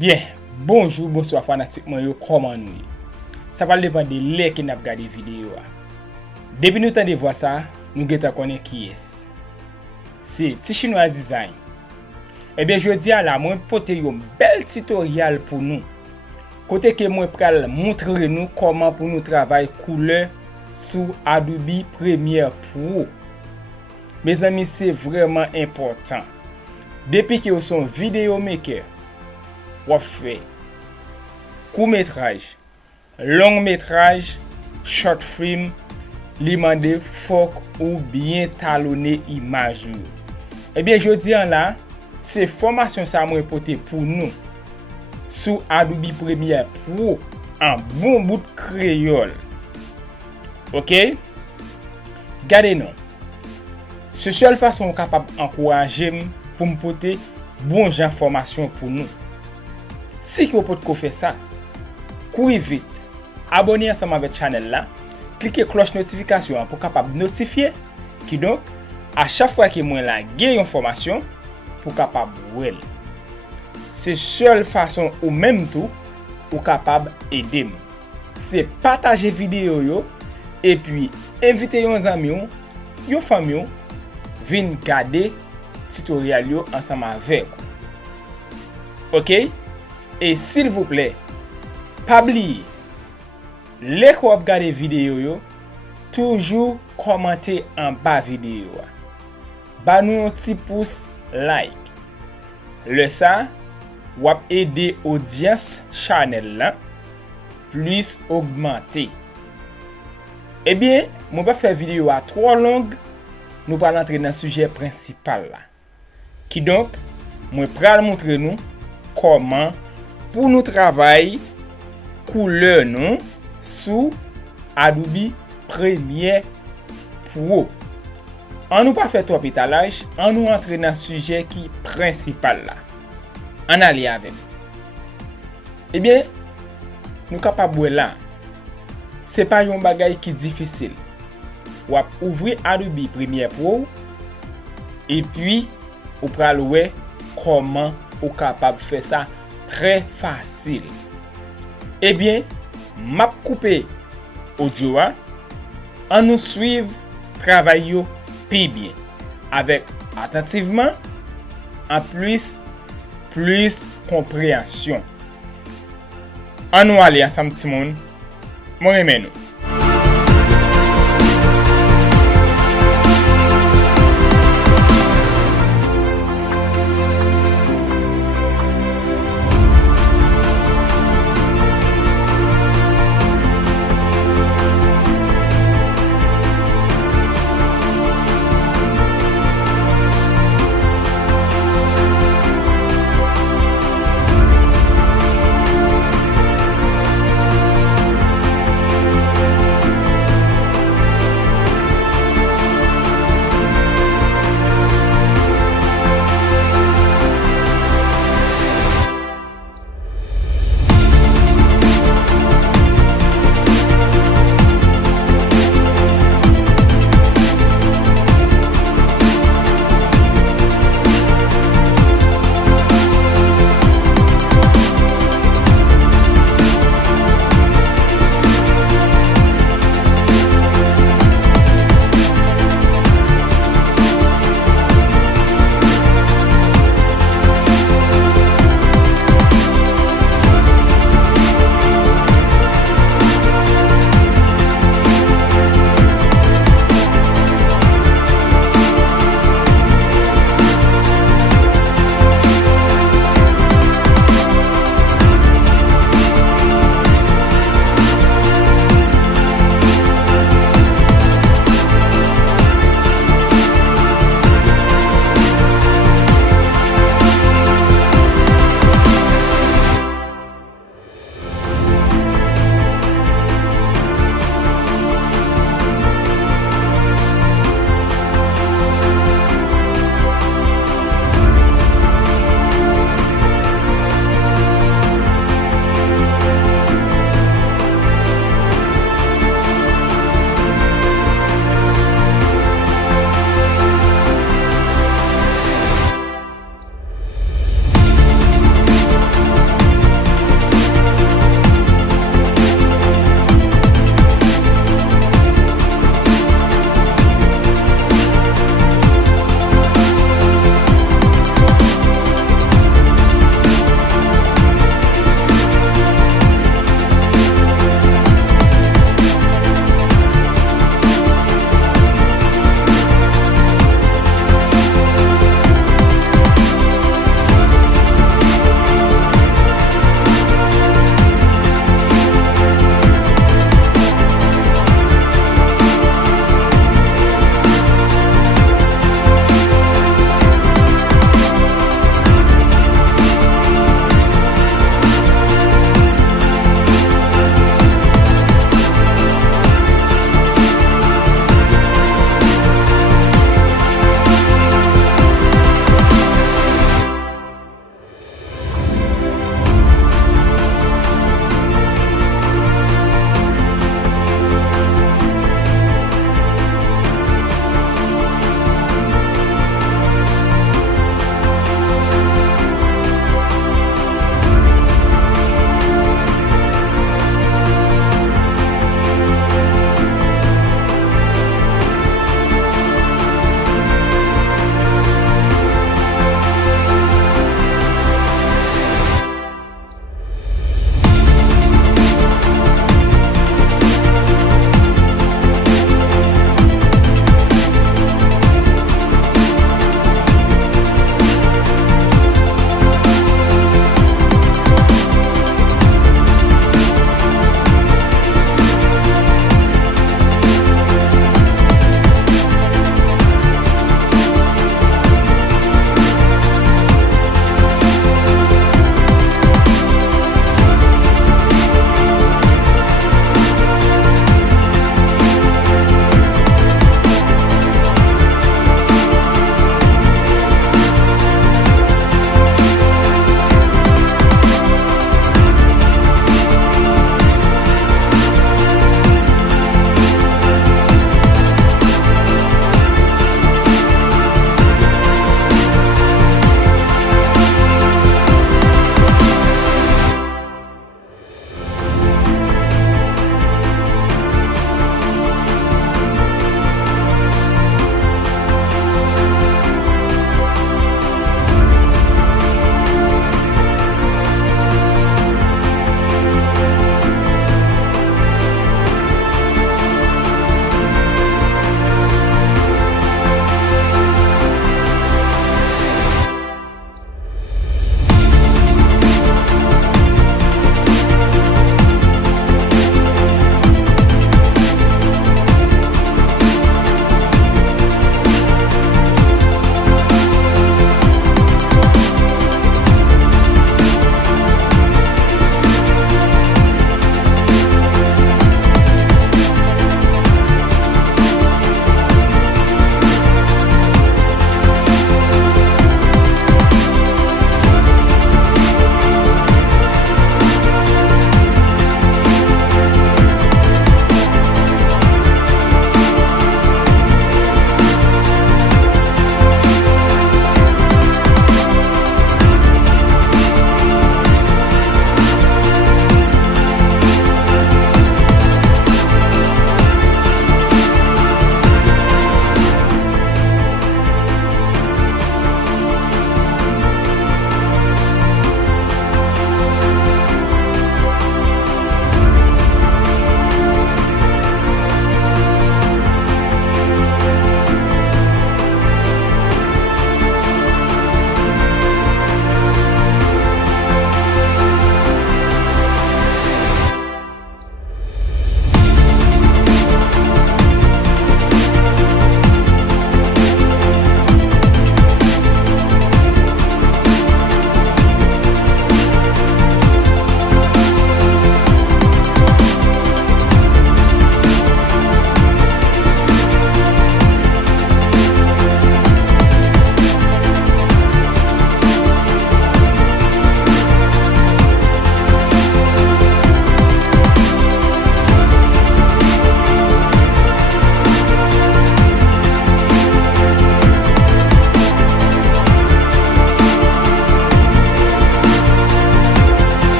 Bien, bonjour, bonsoir fanatique yo, comment nous? Ça va dépendre de l'heure qui n'a pas regardé vidéo. Depuis nous temps de voir ça, nous geta connaît qui est. C'est Tichinois Design. Eh bien, je dis à la moi pote un bel tutoriel pour nous. Côté que moi pral montrer nous comment pour nous travailler couleur sous Adobe Premiere Pro. Mes amis, c'est vraiment important. Depuis que vous sont vidéo maker, vous faites court métrage, long métrage, short film, limande faut ou bien talonner image. Eh bien, je dis là, c'est formation ça moi porter pour nous sous Adobe Premiere Pro en bon bout de créole. OK? Gardez-nous. C'est seule façon capable d'encourager pour me porter bonnes informations pour nous. Si vous pouvez faire ça, courez vite, abonnez ensemble avec la chaîne là, cliquez cloche notification pour capable notifier qui donc à chaque fois que moi la gagne information pour capable voir. C'est seule façon ou même tout ou capable aider. C'est partager vidéo yo et puis inviter yon amis yon famille vinn garder tutoriel yo ensemble avec. OK? Et s'il vous plaît, pas oublier les qu'on regarde vidéo yo, toujours commenter en bas vidéo. Ba nous un petit pouce like. Le ça va aider audience channel là plus augmenter. Eh bien, moi pas faire vidéo à trop longue, nous allons entrer dans le sujet principal là. Qui donc moi pral montrer nous comment pour nous travailler couleur nous sous Adobe Premiere Pro. On nous pas fait trop étalage, on nous entrer dans le sujet qui principal là. On aller avec. Eh bien, nous capable là. C'est pas un bagage qui difficile. Ou ouvrir Adobe Premiere Pro et puis ou pral ouais comment ou capable faire ça très facile. Eh bien, m'a coupé audio en nous suivre travail yo pi bien avec attentivement en plus compréhension. En nous aller ensemble tout le monde. Moi remè nous.